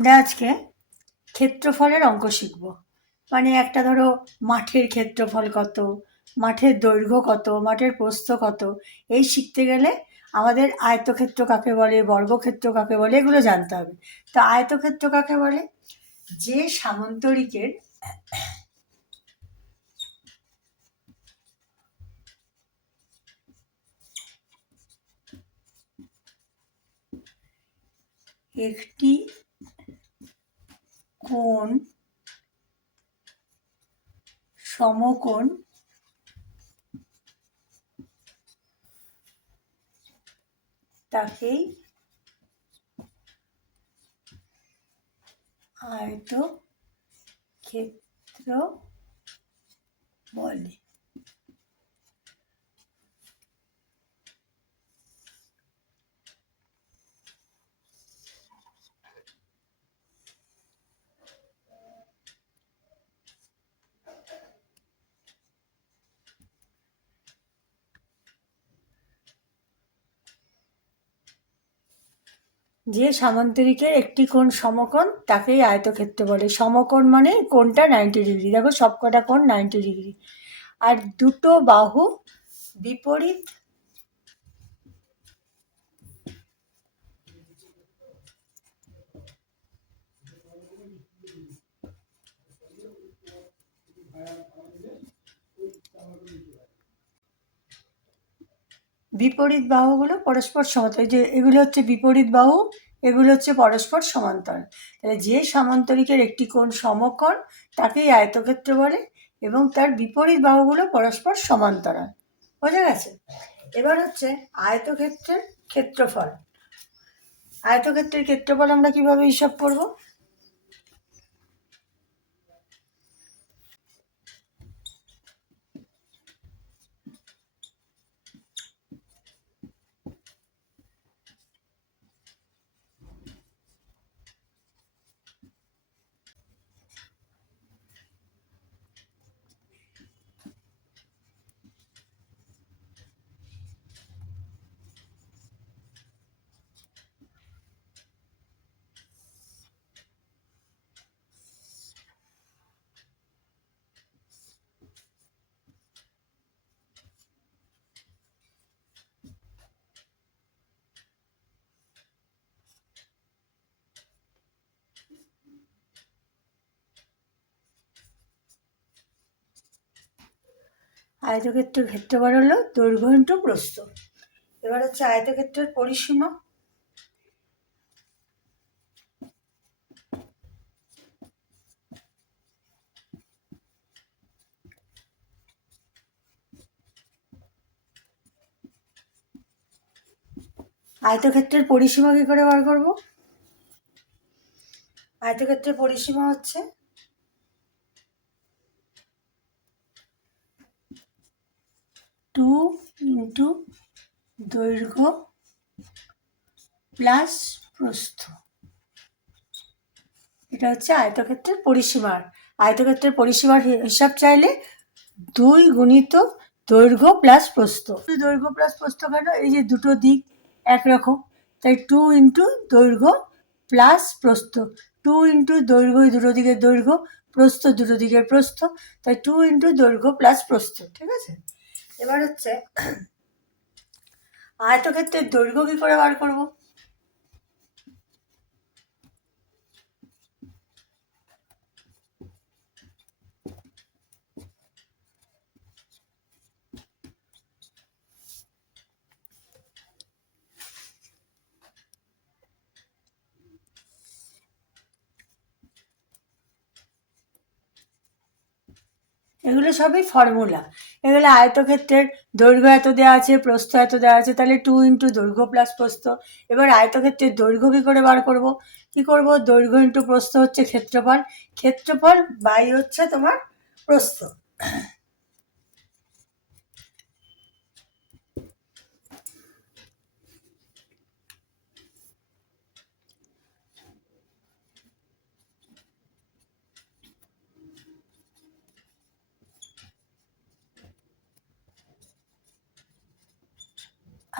আমরা আজকে ক্ষেত্রফলের অঙ্ক শিখব। মানে একটা ধরো মাঠের ক্ষেত্রফল কত, মাঠের দৈর্ঘ্য কত, মাঠের প্রস্থ কত, এই শিখতে গেলে আমাদের আয়তক্ষেত্র কাকে বলে, বর্গক্ষেত্র কাকে বলে, এগুলো জানতে হবে। তো আয়তক্ষেত্র কাকে বলে? যে সামান্তরিকের একটি কোণ সমকোণ তাকেই আয়তক্ষেত্র বলে। যে সামান্তরিকের একটি কোণ সমকোণ তাকেই আয়তক্ষেত্র বলে। সমকোণ মানে কোণটা 90°। দেখো সবকটা কোণ 90°। আর দুটো বাহু বিপরীত বিপরীত বাহুগুলো পরস্পর সমান্তরাল। যে এগুলো হচ্ছে বিপরীত বাহু, এগুলো হচ্ছে পরস্পর সমান্তরাল। তাহলে যে সামান্তরিকের একটি কোণ সমকোণ তাকেই আয়তক্ষেত্র বলে এবং তার বিপরীত বাহুগুলো পরস্পর সমান্তরাল। বোঝা গেছে? এবার হচ্ছে আয়তক্ষেত্রের ক্ষেত্রফল। আয়তক্ষেত্রের ক্ষেত্রফল আমরা কিভাবে হিসাব করব? আয়তক্ষেত্রের ক্ষেত্রফল হলো দৈর্ঘ্য ইন্টু প্রস্থ। এবার হচ্ছে আয়তক্ষেত্রের পরিসীমা। আয়তক্ষেত্রের পরিসীমা কি করে বার করব? আয়তক্ষেত্রের পরিসীমা হচ্ছে টু ইন্টু দৈর্ঘ্য প্লাস প্রস্থ। এটা হচ্ছে আয়তক্ষেত্রের পরিসীমার। আয়তক্ষেত্রের পরিসীমার হিসাব চাইলে 2 গুণিত দৈর্ঘ্য প্লাস প্রস্থ। দৈর্ঘ্য প্লাস প্রস্থ কেন? এই যে দুটো দিক একরকম, তাই 2 ইন্টু দৈর্ঘ্য প্লাস প্রস্থ। 2 ইন্টু দৈর্ঘ্য, দুটো দিকের দৈর্ঘ্য, প্রস্থ দুটো দিকের প্রস্থ, তাই 2 ইন্টু দৈর্ঘ্য প্লাস প্রস্থ। ঠিক আছে? এবার হচ্ছে আয়তক্ষেত্রের দৈর্ঘ্য কি করে বার করব? এগুলো সবই ফর্মুলা। এগুলো আয়তক্ষেত্রের দৈর্ঘ্য এত দেওয়া আছে, প্রস্থ এত দেওয়া আছে, তাহলে 2 ইন্টু দৈর্ঘ্য প্লাস প্রস্থ। এবার আয়তক্ষেত্রের দৈর্ঘ্য কী করে বার করব? কি করব? দৈর্ঘ্য ইন্টু প্রস্থ হচ্ছে ক্ষেত্রফল, ক্ষেত্রফল বাই হচ্ছে তোমার প্রস্থ।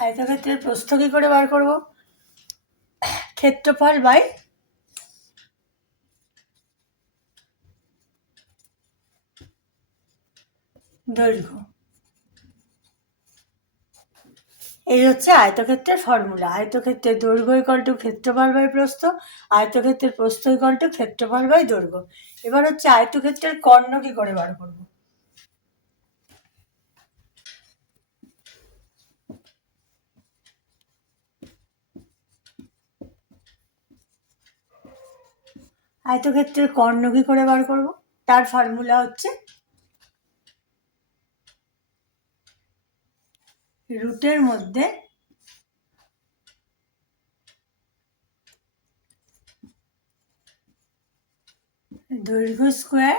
আয়তক্ষেত্রের প্রস্থ কী করে বার করব? ক্ষেত্রফল বাই দৈর্ঘ্য। এই হচ্ছে আয়তক্ষেত্রের ফর্মুলা। আয়তক্ষেত্রের দৈর্ঘ্য ইকুয়াল টু ক্ষেত্রফল বাই প্রস্থ, আয়তক্ষেত্রের প্রস্থ ইকুয়াল টু ক্ষেত্রফল বাই দৈর্ঘ্য। এবার হচ্ছে আয়তক্ষেত্রের কর্ণ কি করে বার করবো। আয়তক্ষেত্রের কর্ণ কি করে বার করবো, তার ফর্মুলা হচ্ছে রুটের মধ্যে দৈর্ঘ্য স্কোয়ার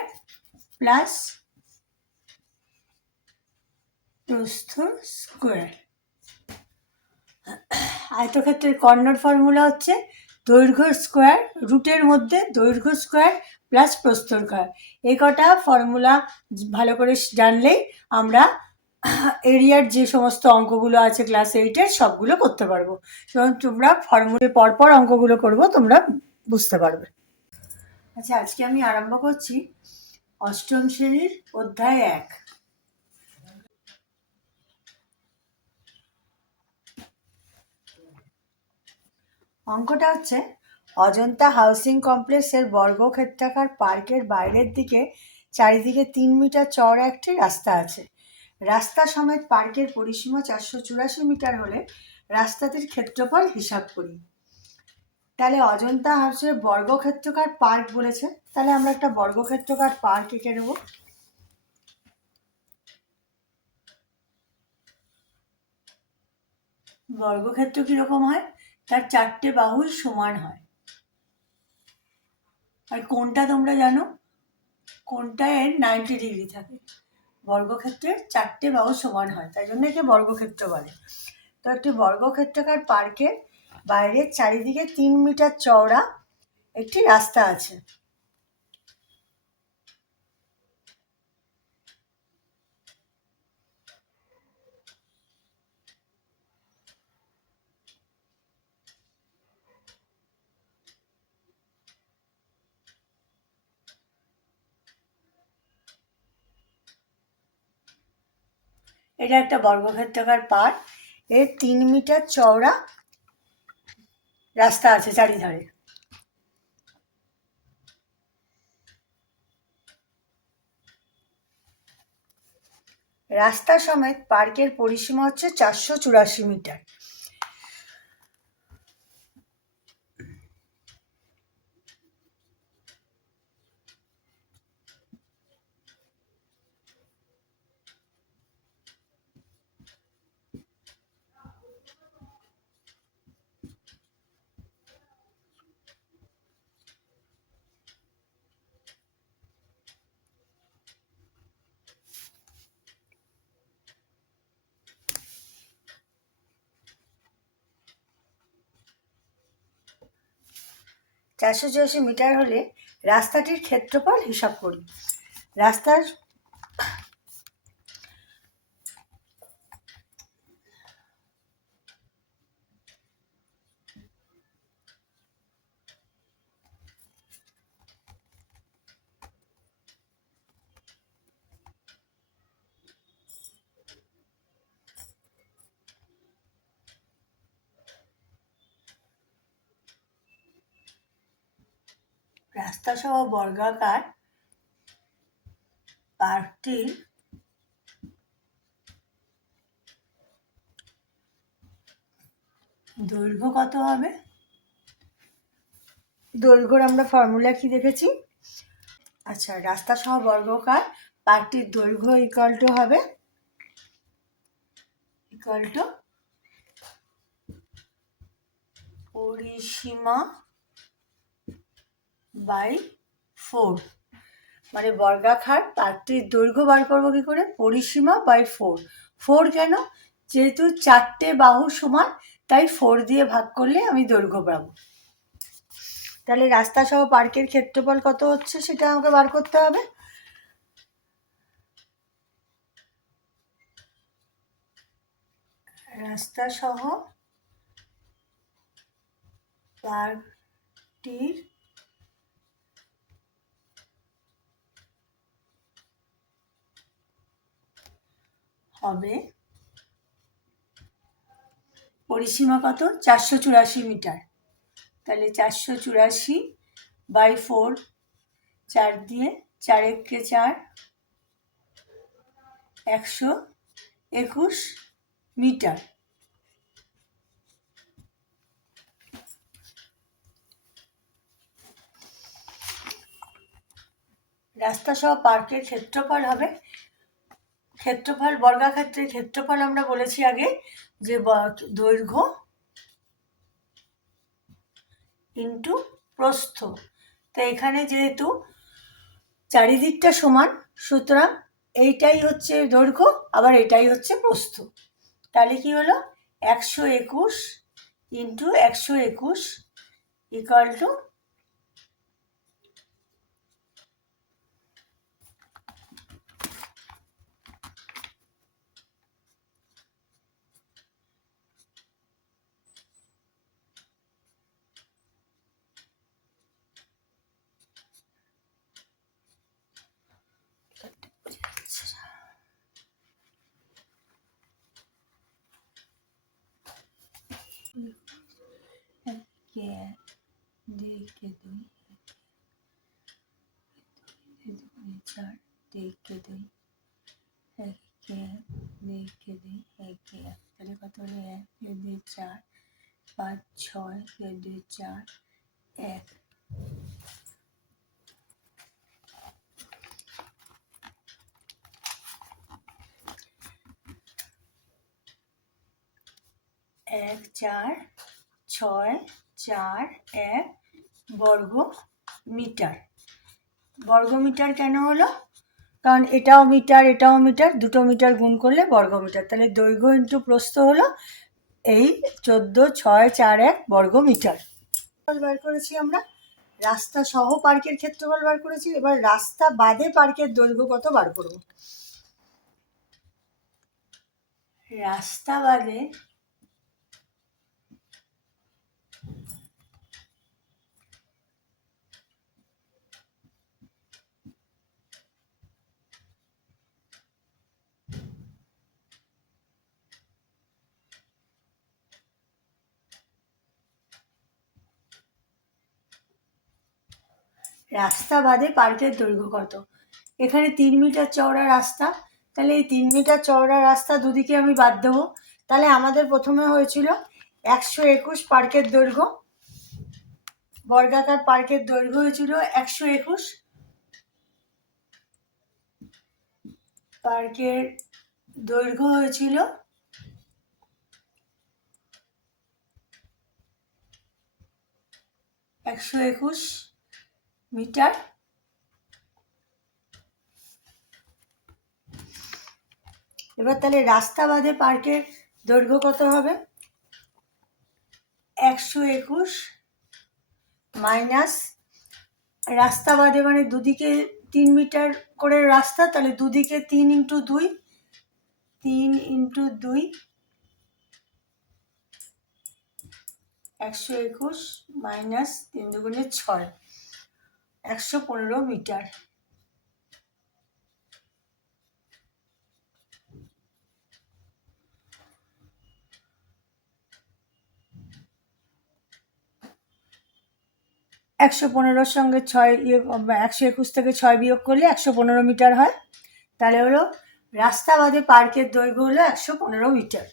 প্লাস প্রস্থ স্কোয়ার। আয়তক্ষেত্রের কর্ণর ফর্মুলা হচ্ছে দৈর্ঘ্য স্কোয়ার রুটের মধ্যে দৈর্ঘ্য স্কোয়ার প্লাস প্রস্থ স্কোয়ার। এই কটা ফর্মুলা ভালো করে জানলেই আমরা এরিয়ার যে সমস্ত অঙ্কগুলো আছে ক্লাস 8-এর সবগুলো করতে পারবো। এবং তোমরা ফর্মুলে পরপর অঙ্কগুলো করবো, তোমরা বুঝতে পারবে। আচ্ছা, আজকে আমি আরম্ভ করছি অষ্টম শ্রেণীর অধ্যায় 1। অঙ্কটা হচ্ছে অজন্তা হাউসিং কমপ্লেক্সের বর্গক্ষেত্রাকার পার্কের বাইরের দিকে চারিদিকে 3 মিটার চওড়া একটি রাস্তা আছে। রাস্তা সমেত পার্কের পরিসীমা 484 মিটার হলে রাস্তাটির ক্ষেত্রফল হিসাব করি। তাহলে অজন্তা হাউসের বর্গক্ষেত্রাকার পার্ক বলেছে, তাহলে আমরা একটা বর্গক্ষেত্রাকার পার্ক এঁকে নেব। বর্গক্ষেত্র কিরকম হয়, তার 4টে বাহুই সমান হয়। আর কোনটা তোমরা জানো, কোনটা এর 90 ডিগ্রি থাকে। বর্গক্ষেত্রের 4টে বাহু সমান হয়, তাই জন্য একে বর্গক্ষেত্র বলে। তো একটি বর্গক্ষেত্রাকার পার্কের বাইরে চারিদিকে 3 মিটার চওড়া একটি রাস্তা আছে। এটা একটা বর্গক্ষেত্রাকার পার্ক, এর 3 মিটার চওড়া রাস্তা আছে চারিধারে। রাস্তা সমেত পার্কের পরিসীমা হচ্ছে 484 মিটার। চারশো মিটার হলে রাস্তাটির ক্ষেত্রফল হিসাব করি। রাস্তার রাস্তা সহ বর্গাকার পার্কটির দৈর্ঘ্য কত হবে। দৈর্ঘ্যর আমরা ফর্মুলা কি দেখেছি। আচ্ছা, রাস্তা সহ বর্গাকার পার্কটির দৈর্ঘ্য ইকুয়াল টু হবে পরিসীমা বাই 4। মানে বর্গাকার পার্কটির দৈর্ঘ্য বার করবো কি করে, পরিসীমা বাই 4। 4 কেন, যেহেতু 4টে বাহু সমান, তাই 4 দিয়ে ভাগ করলে আমি দৈর্ঘ্য পাবো। তাহলে রাস্তা সহ পার্কের ক্ষেত্রফল কত হচ্ছে সেটা আমাকে বার করতে হবে। রাস্তা সহ পার্কটির হবে পরিসীমা কত? 484 মিটার। তাহলে 484/4, 4 দিয়ে 4 একে 4, 121 মিটার। রাস্তা সহ পার্কের ক্ষেত্রফল হবে, ক্ষেত্রফল বর্গাক্ষেত্রের ক্ষেত্রফল আমরা বলেছি আগে যে দৈর্ঘ্য ইন্টু প্রস্থ। তো এখানে যেহেতু চারিদিকটা সমান, সুতরাং এইটাই হচ্ছে দৈর্ঘ্য, আবার এটাই হচ্ছে প্রস্থ। তাহলে কি হলো? 121 ইন্টু 121 ইকুয়াল টু 4, 2, 1, তাহলে কত হলো? 1, 2, 4, 5, 6, 2, 4, 1। এক 4, 6, 4, 1 বর্গ মিটার। বর্গ মিটার কেন হলো? কারণ এটাও মিটার, এটাও মিটার, দুটো মিটার গুণ করলে বর্গ মিটার। তাহলে দৈর্ঘ্য ইন্টু প্রস্থ হলো এই 14,641 বর্গ মিটার। বার করেছি আমরা, রাস্তা সহ পার্কের ক্ষেত্রফল বার করেছি। এবার রাস্তা বাদে পার্কের দৈর্ঘ্য কত বার করব। রাস্তা বাদে পার্কের দৈর্ঘ্য কত? এখানে 3 মিটার চওড়া রাস্তা, তাহলে এই 3 মিটার চওড়া রাস্তা দুদিকে আমি বাদ দেবো। তাহলে আমাদের প্রথমে হয়েছিল 121 পার্কের দৈর্ঘ্য, বর্গাকার পার্কের দৈর্ঘ্য হয়েছিল 121। পার্কের দৈর্ঘ্য হয়েছিল 121 মিটার। এবার তাহলে রাস্তা বাদে পার্কের দৈর্ঘ্য কত হবে? 121 মাইনাস রাস্তা বাদে মানে দুদিকে 3 মিটার করে রাস্তা, তাহলে দুদিকে 3 ইন্টু 2, 3 ইন্টু 2, 121 মাইনাস 3 দুগুণে 6, 115 মিটার। একশো পনেরোর সঙ্গে 6 121 থেকে 6 বিয়োগ করলে 115 মিটার হয়। তাহলে হলো রাস্তা বাদে পার্কের দৈর্ঘ্য হলো 115 মিটার।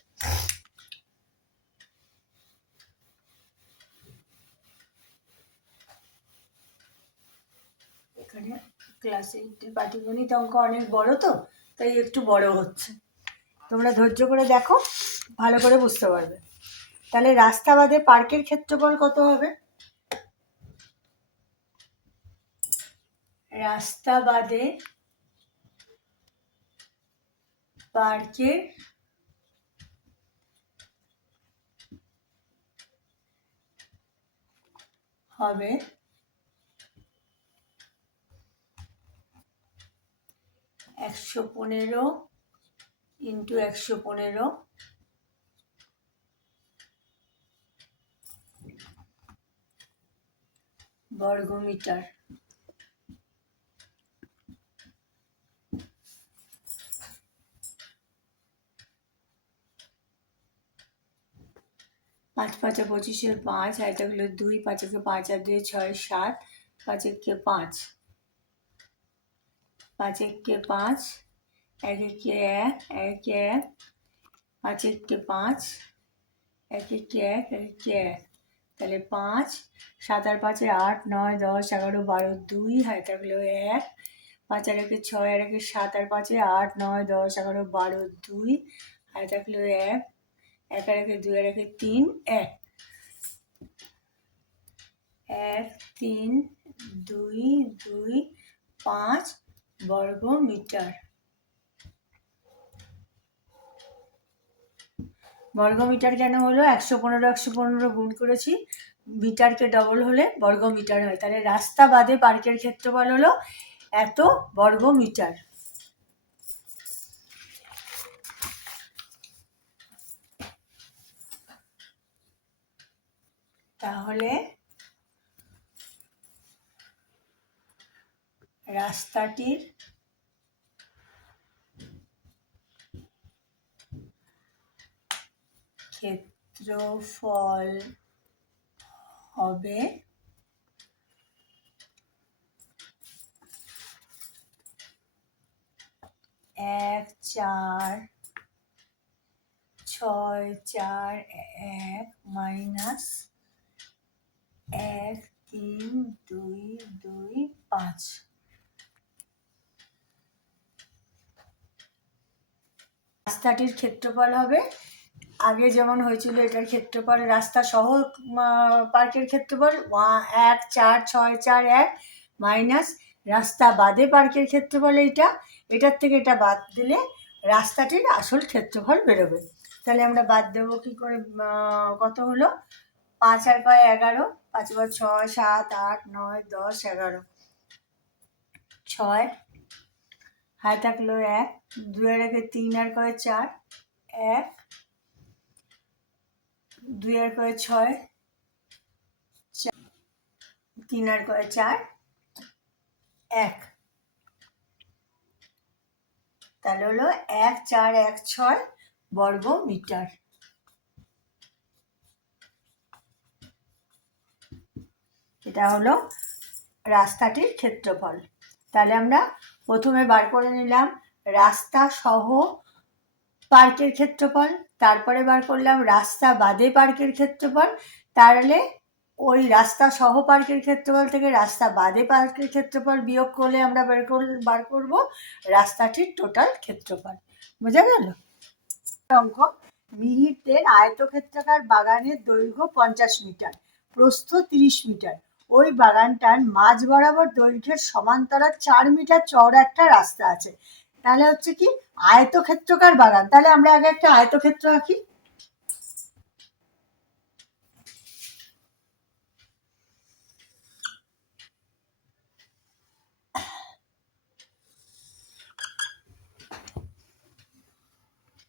এখানে ক্লাস 8-এর পাটিগণিত অঙ্ক অনেক বড়, তো তাই একটু বড় হচ্ছে। তোমরা ধৈর্য করে দেখো, ভালো করে বুঝতে পারবে। তাহলে রাস্তা বাদে পার্কের ক্ষেত্রফল কত হবে? রাস্তা বাদে পার্কের হবে 115 ইন্টু 115 বর্গ মিটার। 5 5 25 5, আর এটা হলো 2, 5 একে 5 আর 2 6 7, 5 একে 5, 5 একে 5, 1 একে 1, 1 একে 1, 5 একে 5, 1 একে 1, 1 একে 1, তাহলে 5, 7 আর 5 8 9 10 11 12 2, আর এটা হলো 1, 5 আর 1 6 আর 1 7 আর 5 8 9 10 11 12 2, আর এটা হলো 1, 1 আর 1 2 আর 1 3, 1, 1 3 2 2 5 বর্গ মিটার। বর্গ মিটার কেন হলো? 115 115 গুণ করেছি, মিটারকে ডবল হলে বর্গ মিটার হয়, তাহলে রাস্তা বাদে পার্কের ক্ষেত্রফল হলো এত বর্গ মিটার। তাহলে রাস্তাটির ক্ষেত্রফল হবে 1 4 6 4 1 মাইনাস 1 3 2 2 5। রাস্তাটির ক্ষেত্রফল হবে, আগে যেমন হয়েছিল এটার ক্ষেত্রফল রাস্তা সহ পার্কের ক্ষেত্রফল 1 4 6 4 1 মাইনাস রাস্তা বাদে পার্কের ক্ষেত্রফল এইটা, এটার থেকে এটা বাদ দিলে রাস্তাটির আসল ক্ষেত্রফল বেরোবে। তাহলে আমরা বাদ দেবো কি করে? কত হলো? 5 আর 5 11, 5 আর 6 7 8 9 10 11, 6 হাই থাকলো 1, 2 আর 1 3 আর 4 1, 2 আর 6 3 আর 4 1, তাহলে হলো 1 4 1 6 বর্গ মিটার। এটা হলো রাস্তাটির ক্ষেত্রফল। তাহলে আমরা প্রথমে বার করে নিলাম রাস্তা সহ পার্কের ক্ষেত্রফল, তারপরে বার করলাম রাস্তা বাদে পার্কের ক্ষেত্রফল, তাহলে ওই রাস্তা সহ পার্কের ক্ষেত্রফল থেকে রাস্তা বাদে পার্কের ক্ষেত্রফল বিয়োগ করলে আমরা বার করব রাস্তাটির টোটাল ক্ষেত্রফল। বোঝা গেল? অঙ্ক, মিহিরদের আয়তক্ষেত্রাকার বাগানের দৈর্ঘ্য 50 মিটার, প্রস্থ 30 মিটার। ওই বাগানটার মাঝ বরাবর দৈর্ঘ্যের সমান্তরাল 4 মিটার চওড়া একটা রাস্তা আছে। তাহলে হচ্ছে কি আয়তক্ষেত্রাকার বাগান, তাহলে আমরা আগে একটা আয়তক্ষেত্র আঁকি।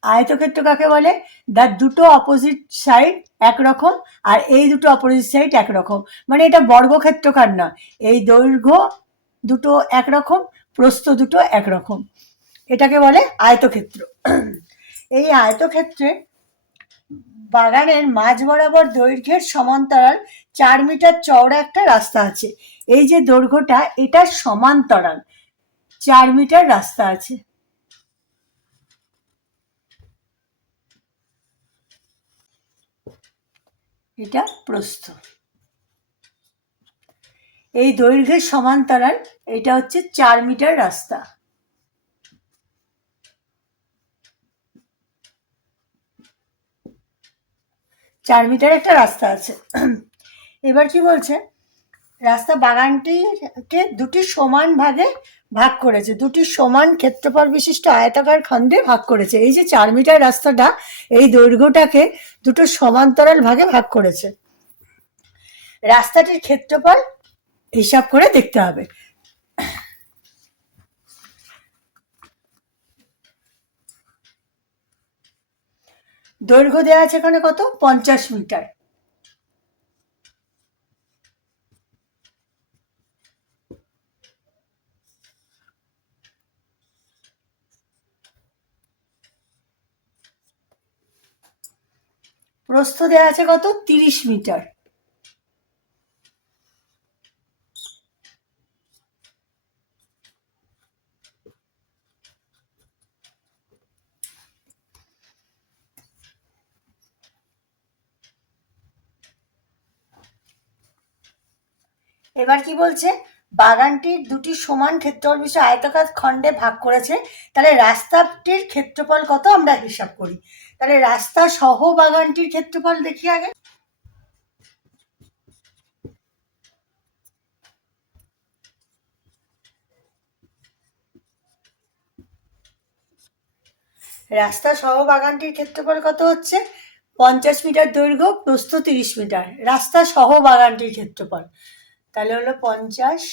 আয়তক্ষেত্র কাকে বলে? যার দুটো অপোজিট সাইড একরকম আর এই দুটো অপোজিট সাইড একরকম, মানে এটা বর্গক্ষেত্রকার না, এই দৈর্ঘ্য দুটো একরকম, প্রস্থ দুটো একরকম, এটাকে বলে আয়তক্ষেত্র। এই আয়তক্ষেত্রে বাগানের মাঝ বরাবর দৈর্ঘ্যের সমান্তরাল 4 মিটার চওড়া একটা রাস্তা আছে। এই যে দৈর্ঘ্যটা, এটার সমান্তরাল 4 মিটার রাস্তা আছে। এটা প্রস্থ। এই দৈর্ঘ্যের সমান্তরাল এটা হচ্ছে 4 মিটার রাস্তা। চার মিটার একটা রাস্তা আছে। এবার কি বলছে? রাস্তা বাগানটিকে দুটি সমান ভাগে ভাগ করেছে, দুটি সমান ক্ষেত্রফল বিশিষ্ট আয়তাকার খণ্ডে ভাগ করেছে। এই যে 4 মিটার রাস্তাটা, এই দৈর্ঘ্যটাকে দুটো সমান্তরাল ভাগে ভাগ করেছে। রাস্তাটির ক্ষেত্রফল হিসাব করে দেখতে হবে। দৈর্ঘ্য দেওয়া আছে এখানে কত? 50 মিটার। প্রস্থ দেওয়া আছে কত, 30 মিটার। এবার কি বলছে, বাগানটির দুটি সমান ক্ষেত্রফল বিশিষ্ট আয়তাকার খণ্ডে ভাগ করেছে, তাহলে রাস্তাটির ক্ষেত্রফল কত আমরা হিসাব করি। তাহলে রাস্তা সহ বাগানটির ক্ষেত্রফল দেখি আগে। রাস্তা সহ বাগানটির ক্ষেত্রফল কত হচ্ছে, 50 মিটার দৈর্ঘ্য, প্রস্থ 30 মিটার, রাস্তা সহ বাগানটির ক্ষেত্রফল। তাহলে হলো 50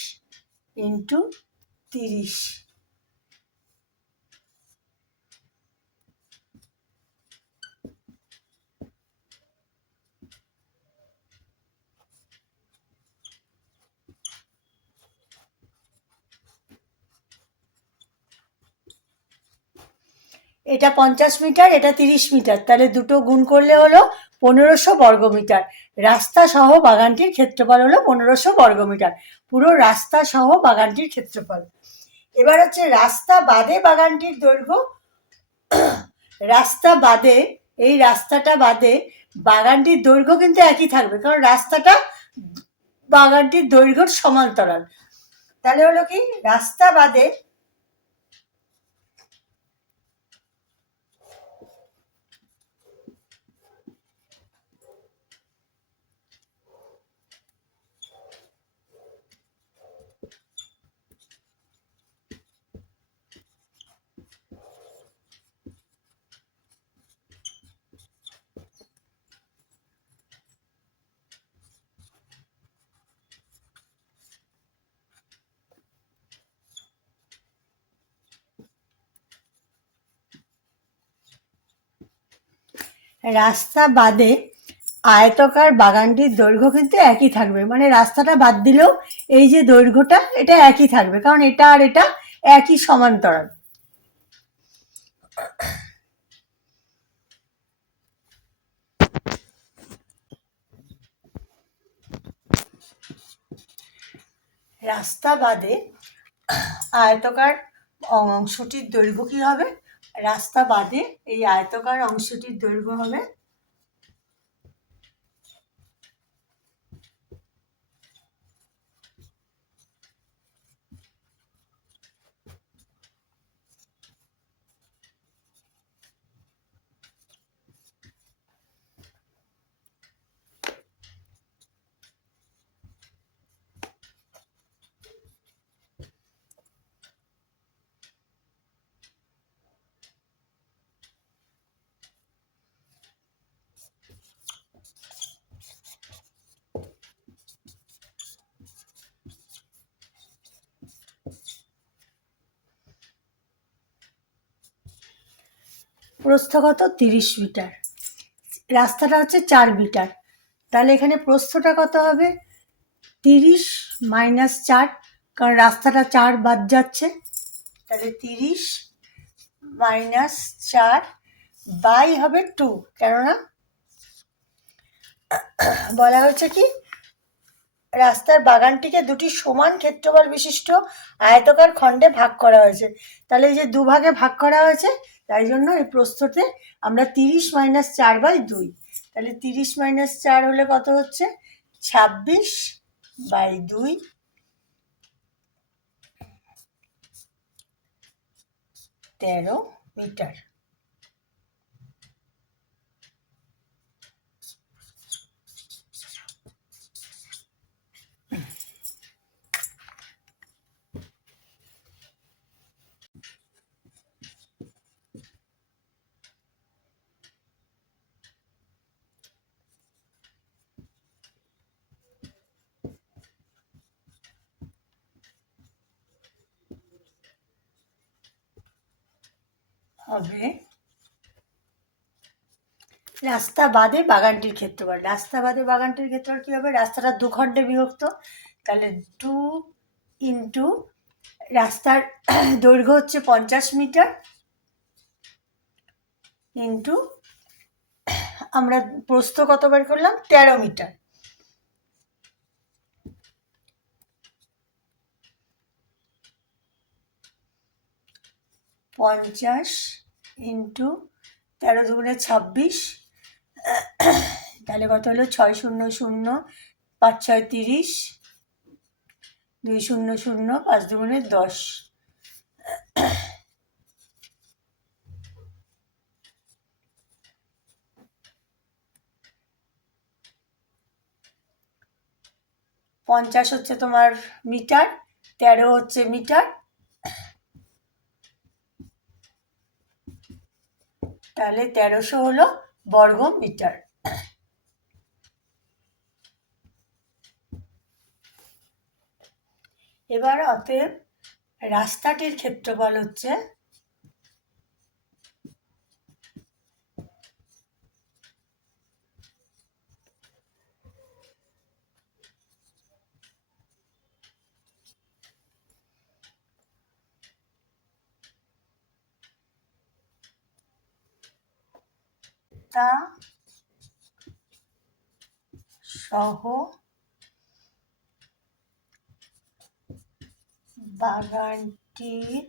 ইন্টু 30। এটা 50 মিটার, এটা 30 মিটার, তাহলে দুটো গুণ করলে হলো 1500 বর্গমিটার। রাস্তা সহ বাগানটির ক্ষেত্রফল হলো 1500 বর্গমিটার, পুরো রাস্তা সহ বাগানটির ক্ষেত্রফল। এবার হচ্ছে রাস্তা বাদে বাগানটির দৈর্ঘ্য। রাস্তা বাদে, এই রাস্তাটা বাদে বাগানটির দৈর্ঘ্য কিন্তু একই থাকবে, কারণ রাস্তাটা বাগানটির দৈর্ঘ্যের সমান্তরাল। তাহলে হলো কি, রাস্তা বাদে রাস্তা বাদে আয়তকার বাগানটির দৈর্ঘ্য কিন্তু একই থাকবে, মানে রাস্তাটা বাদ দিলেও এই যে দৈর্ঘ্যটা এটা একই থাকবে, কারণ এটা আর এটা একই সমান্তরাল। রাস্তা বাদে আয়তকার অংশটির দৈর্ঘ্য কি হবে, রাস্তা বাদে এই আয়তকার অংশটির দৈর্ঘ্য হবে প্রস্থ কত, 30 মিটার, রাস্তাটা হচ্ছে 4 মিটার, তাহলে এখানে প্রস্থটা কত হবে, 30 মাইনাস 4, কারণ রাস্তাটা 4 বাদ যাচ্ছে, তাহলে 30 মাইনাস 4 বাই হবে 2, কেননা বলা হয়েছে কি, রাস্তার বাগানটিকে দুটি সমান ক্ষেত্রফল বিশিষ্ট আয়তকার খণ্ডে ভাগ করা হয়েছে। তাহলে এই যে দুভাগে ভাগ করা হয়েছে, তাই জন্য এই প্রস্থতে আমরা 30 মাইনাস 4 বাই 2, তাহলে 30 মাইনাস 4 হলে কত হচ্ছে, 26 বাই 2, 13 মিটার। হবে রাস্তা বাদে বাগানটির ক্ষেত্রফল। রাস্তা বাদে বাগানটির ক্ষেত্রফল কী হবে, রাস্তাটা 2 খণ্ডে বিভক্ত, তাহলে 2 ইন্টু রাস্তার দৈর্ঘ্য হচ্ছে 50 মিটার ইন্টু আমরা প্রস্থ কত বের করলাম? 13 মিটার। পঞ্চাশ ইন্টু 13 দুগুণে 26, তাহলে কত হলো? 6 শূন্য শূন্য, 5 6 30, 2 শূন্য শূন্য, 5 দুগুণে 10। পঞ্চাশ হচ্ছে তোমার মিটার, 13 হচ্ছে মিটার, তাহলে 1300 হলো বর্গ মিটার। এবার অতএব রাস্তাটির ক্ষেত্রফল হচ্ছে তা সহ বাগানটির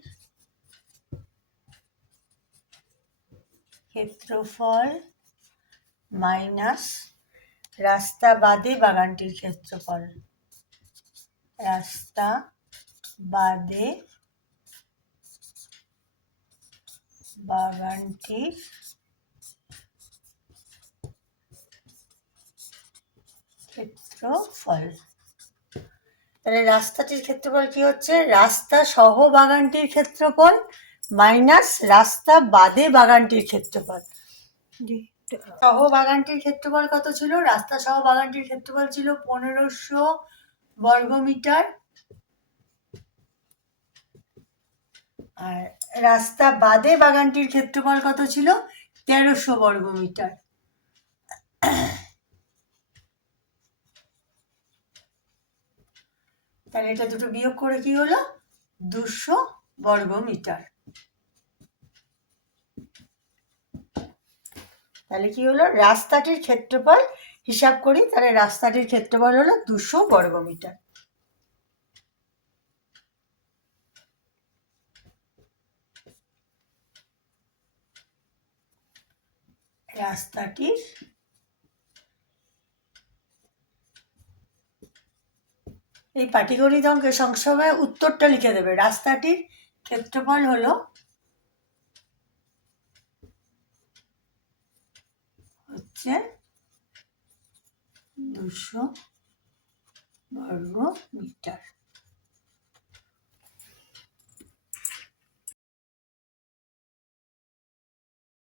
ক্ষেত্রফল মাইনাস রাস্তা বাদে বাগানটির ক্ষেত্রফল। রাস্তা বাদে বাগানটির ক্ষেত্রফল। তাহলে রাস্তাটির ক্ষেত্রফল কি হচ্ছে? রাস্তা সহ বাগানটির ক্ষেত্রফল মাইনাস রাস্তা বাদে বাগানটির ক্ষেত্রফল। সহ বাগানটির ক্ষেত্রফল কত ছিল? রাস্তা সহ বাগানটির ক্ষেত্রফল ছিল 1500 বর্গমিটার, আর রাস্তা বাদে বাগানটির ক্ষেত্রফল কত ছিল? 1300 বর্গমিটার। তাহলে এটা দুটো বিয়োগ করে কি হলো? 200 বর্গমিটার। তাহলে কি হলো? রাস্তাটির ক্ষেত্রফল হিসাব করি, তাহলে রাস্তাটির ক্ষেত্রফল হলো 200 বর্গমিটার। রাস্তাটির এই পাটিগণিত অঙ্কের সবসময় উত্তরটা লিখে দেবে। রাস্তাটির ক্ষেত্রফল হলো হচ্ছে 200 বর্গমিটার।